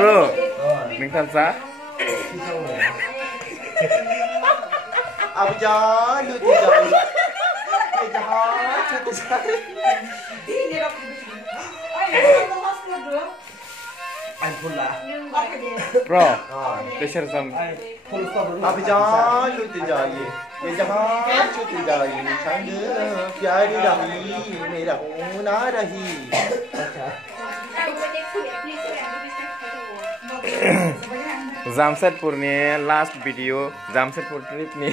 Bro, ningtan sa? Abi jangan, lu jangan. Jangan, cuti sekali. Bro, pressure sam. Abi jangan, lu jangan. Ye jangan, cuti jangan. Sange, pyari rahi, mera hoona rahi. Jamshedpur ni last video, Jamshedpur trip ni.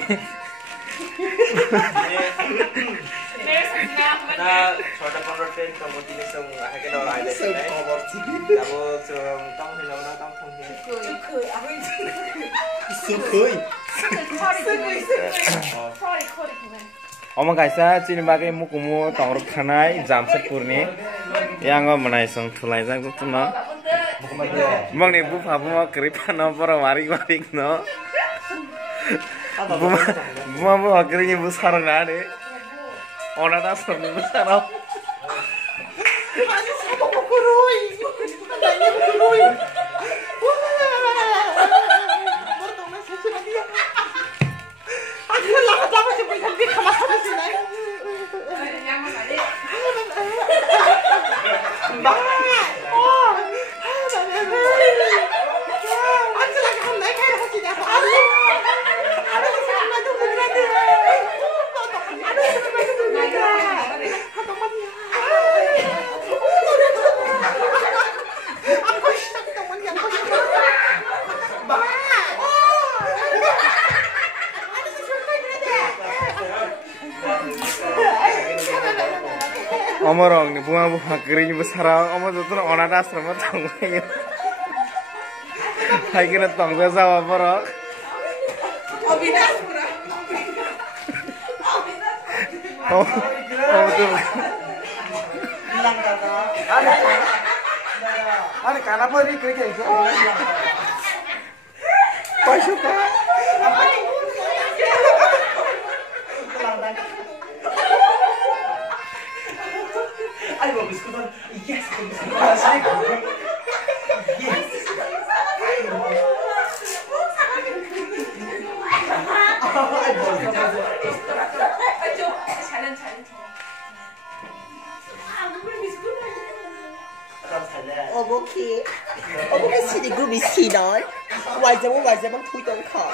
Nah, suatu konten kamu ini semua akhirnya orang ada sih. Kamu tong hilang na tong tong hilang. Sukui. Oma kaisa chini bagai mukumu tongrok khanai Jamshedpur ni. Yang menai song thulai jang tu no. Mong ni bu phabu ma kripa no pora warik no. Bu bu akri ni bu sarang na de. Ona da som ni bu sarang. Omorong ni bunga bu hakri ni besar, omor tu tu ona das ramah tong lagi. Hai kira tong tu sama borok. Oh tu. Ani kenapa ni kerja itu? Kau suka? Ayo biskutan, yes, biskutan. Yes. Oke, sini gue misi non. Wajah bang tui dong kau.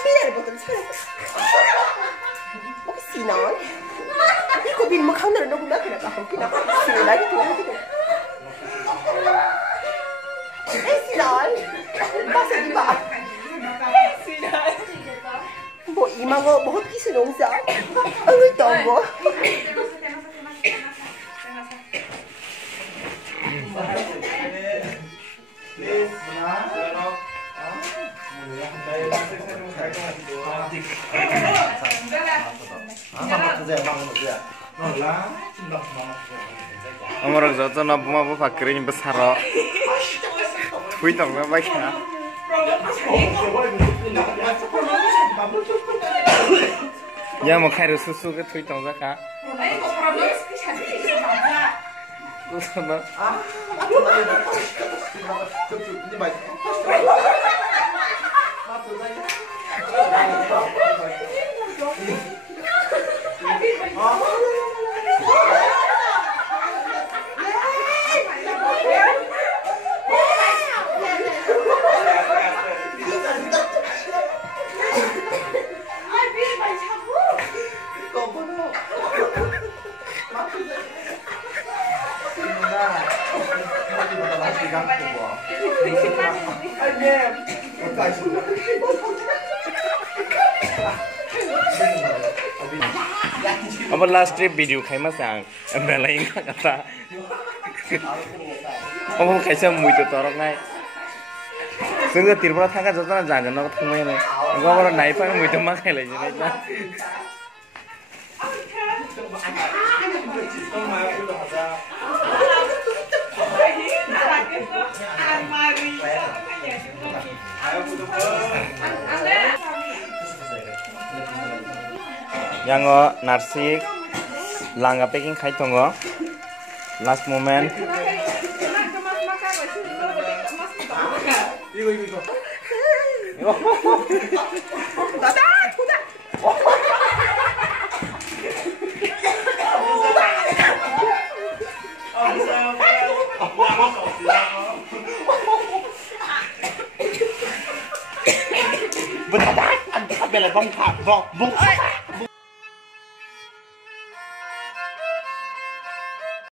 Biar botol sana. Oke sini non. Ini kau bin makan dari nopo nak nak kau kena. Sini lagi tu. Sini non. Bahasa di bawah. Sini non. Bo imang go बहुत किस नोंग सा. अरे तोंगो. Omorong joto na buma bu fakri ni besar. Hui tong na baik na. Ya mau khair susu ke hui tong zaka. Usama. Apa last trip video khay mas yang belai nggak kata. Apa kaisa muito torok ngai. Sungguh Tripura thangka jotana jangan nak thumai nai. Enggak orang naik pun muito makai lagi nai. Yang narsik langga packing khai tongo last moment 이거. 나다 도다. Bentar, ada bela bongkar, bong.